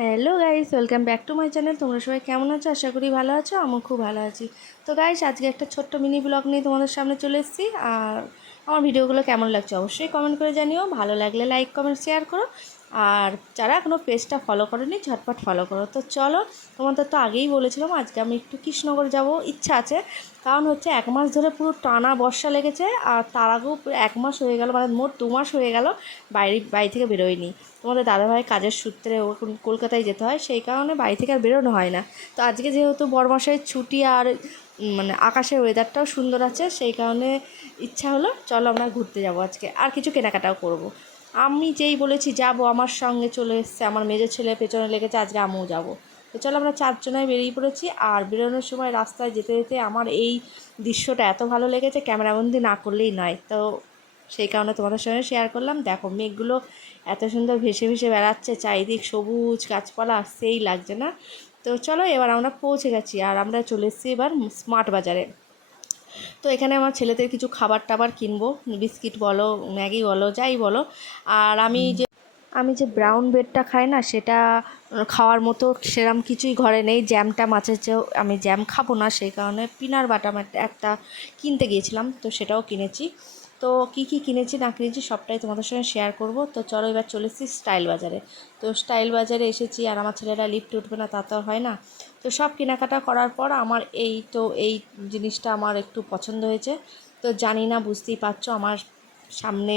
Hello guys, welcome back to my channel. তোমরা সবাই কেমন আছো? আশা করি ভালো আছো। আমি খুব ভালো আছি। তো গাইস, আজকে একটা ছোট্ট মিনি ব্লগ নিয়ে তোমাদের সামনে চলে এসেছি। আর আমার ভিডিওগুলো কেমন লাগছে অবশ্যই কমেন্ট করে জানিও। ভালো লাগলে লাইক কমেন্ট শেয়ার করো। আর যারা এখনও পেজটা ফলো করোনি ঝটপট ফলো করো। তো চলো, তোমাদের তো আগেই বলেছিলাম আজকে আমি একটু কৃষ্ণনগর যাব, ইচ্ছা আছে। কারণ হচ্ছে 1 মাস ধরে পুরো টানা বর্ষা লেগেছে। আর তার আগেও 1 মাস হয়ে গেল, মানে মোট 2 মাস হয়ে গেল বাড়ি থেকে বেরোয়নি। তোমাদের দাদাভাই কাজের সূত্রে কলকাতায় যেতে হয়, সেই কারণে বাড়ি থেকে আর বেরোনো হয় না। তো আজকে যেহেতু বড়মাসের ছুটি আর মানে আকাশের ওয়েদারটাও সুন্দর আছে, সেই কারণে ইচ্ছা হলো চলো আমরা ঘুরতে যাব আজকে, আর কিছু কেনাকাটাও করব। আমি যেই বলেছি যাব, আমার সঙ্গে চলে এসছে আমার মেজো ছেলে, পেছনে লেগেছে আজকে আমিও যাব। তো চলো আমরা 4জনায় বেরিয়ে পড়েছি। আর বেরোনোর সময় রাস্তায় যেতে যেতে আমার এই দৃশ্যটা এত ভালো লেগেছে, ক্যামেরাবন্দি না করলেই নয়। তো সেই কারণে তোমাদের সঙ্গে শেয়ার করলাম। দেখো মেঘগুলো এত সুন্দর ভেসে ভেসে বেড়াচ্ছে, চারিদিক সবুজ গাছপালা, সেই লাগছে না? তো চলো, এবার আমরা পৌঁছে গেছি আর আমরা চলে এসেছি এবার স্মার্ট বাজারে। তো এখানে আমার ছেলেদের কিছু খাবার টাবার কিনবো, বিস্কিট বলো, ম্যাগি বলো, যাই বলো। আর আমি যে ব্রাউন ব্রেডটা খাই না, সেটা খাওয়ার মতো সেরম কিছুই ঘরে নেই। জ্যামটা মাছের চেয়েও আমি জ্যাম খাবো না, সেই কারণে পিনার বাটার একটা কিনতে গিয়েছিলাম, তো সেটাও কিনেছি। তো কী কী কিনেছি না কিনেছি সবটাই তোমাদের সঙ্গে শেয়ার করব। তো চলো এবার চলে এসেছি স্টাইল বাজারে। তো স্টাইল বাজারে এসেছি, আর আমার ছেলেরা লিফটে উঠবে না তা তো হয় না। তো সব কেনাকাটা করার পর আমার এই জিনিসটা আমার একটু পছন্দ হয়েছে। তো জানি না, বুঝতেই পারছো আমার সামনে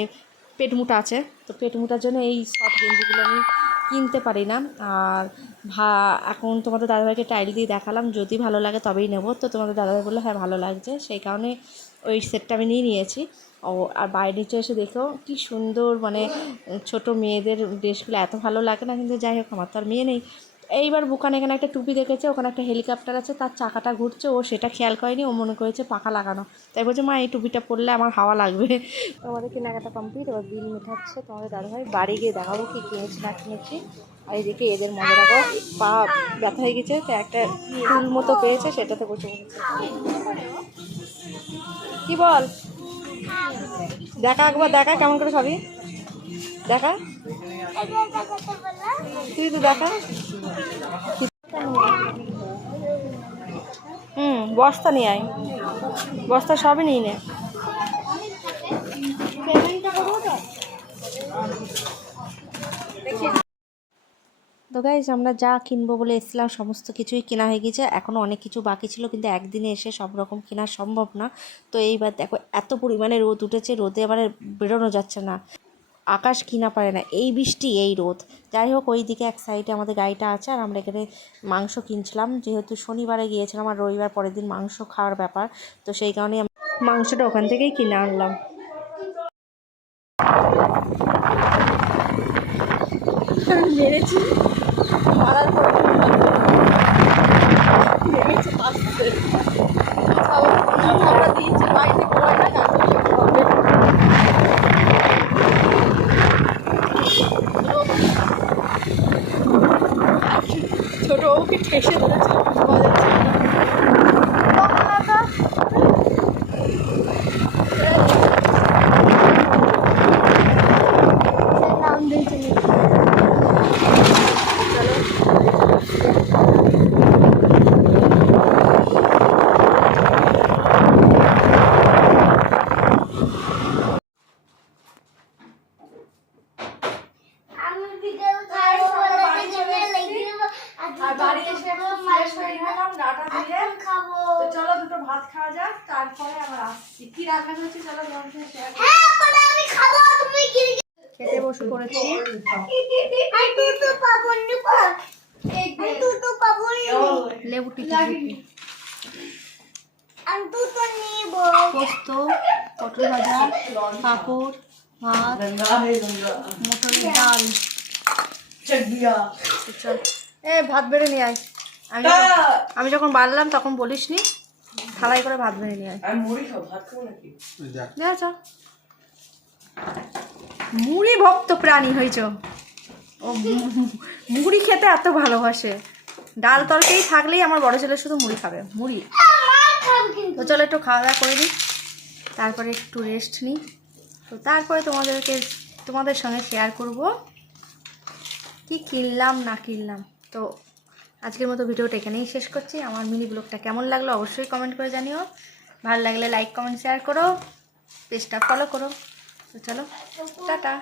পেটমুটা আছে। তো পেটমুটার জন্য এই শর্ট গেঞ্জিগুলো আমি কিনতে পারি না। আর এখন তোমাদের দাদাভাইকে টাইল দিয়ে দেখালাম, যদি ভালো লাগে তবেই নেব। তো তোমাদের দাদাভাই বললো হ্যাঁ ভালো লাগছে, সেই কারণে ওই সেটটা আমি নিয়েছি। আর বাইরে নিচে এসে দেখেও কী সুন্দর, মানে ছোট মেয়েদের ড্রেসগুলো এত ভালো লাগে না, কিন্তু যাই হোক আমার তো আর মেয়ে নেই। এইবার বুকান এখানে একটা টুপি দেখেছে, ওখানে একটা হেলিকপ্টার আছে, তার চাকাটা ঘুরছে, ও সেটা খেয়াল করেনি, ও মনে করেছে পাখা লাগানো। তাই বলছে মা এই টুপিটা পরলে আমার হাওয়া লাগবে। আমাদের কেনাকাটা কমপ্লিট, এবার বিল মেটাচ্ছে তোমাদের দাদাভাই। বাড়ি গিয়ে দেখাবো কি কিনেছি না কিনেছি। আর এদিকে এদের মনে রাখো পা ব্যথা হয়ে গেছে, তো একটা ফুল মতো পেয়েছে, সেটাতে বসে বসেছে। কি বল, দেখা একবার, দেখা কেমন করে খাবি, দেখা তুই তো দেখা। বস্তা নিয়ে আয়, বস্তা সবই নিয়ে নে। তো গাইজ, আমরা যা কিনবো বলে এসেছিলাম সমস্ত কিছুই কেনা হয়ে গেছে। এখনও অনেক কিছু বাকি ছিল, কিন্তু একদিনে এসে সব রকম কেনা সম্ভব না। তো এইবার দেখো এত পরিমাণে রোদ উঠেছে, রোদে এবার বেরোনো যাচ্ছে না, আকাশ কিনা পারে না, এই বৃষ্টি এই রোদ। যাই হোক, ওই দিকে এক সাইডে আমাদের গাড়িটা আছে, আর আমরা এখানে মাংস কিনছিলাম, যেহেতু শনিবারে গিয়েছিলাম আর রবিবার পরের দিন মাংস খাওয়ার ব্যাপার। তো সেই কারণে মাংসটা ওখান থেকেই কিনে আনলাম। মেরেছি, মারার পর মেরেছে পাশে, আমরা দিয়েছি বাড়িতে পড়ায় না, ছোট বউকে ঠেসে ধরেছে, নাম দিয়েছে। আর বাড়ি এসে একটু ফ্রেশ হয়ে গেলাম, ডাটা দিয়ে। তো চলো দুটো ভাত খাওয়া যাক, তারপরে আবার আসছি। কি রান্না করেছি চলো তোমার সাথে শেয়ার করি। আমি খাবো, তুমি কি খেতে বসে পড়েছি। লেবু টিকি, পোস্ত, পটল ভাজা, পাঁপড়, ভাত, মটরের ডাল। ভাত বেড়ে নিয়ে আয়। আমি যখন বাড়লাম তখন বলিস নি, থালাই করে ভাত বেড়ে নিয়ে আয়। মুড়ি ভক্ত প্রাণী হয়েছ, ও মুড়ি খেতে এত ভালোবাসে। ডাল তরকারি থাকলেই আমার বড় ছেলে শুধু মুড়ি খাবে, মুড়ি। তো চলো একটু খাওয়া দাওয়া করে নিই, তারপরে একটু রেস্ট নিই। তো তারপরে তোমাদের সঙ্গে শেয়ার করব কি কিনলাম না কিনলাম। তো আজকের মতো ভিডিওটা এখানেই শেষ করছি। আমার মিনি ব্লগটা কেমন লাগলো অবশ্যই কমেন্ট করে জানিও। ভালো লাগলে লাইক কমেন্ট শেয়ার করো, পেজটা ফলো করো। তো চলো, টাটা।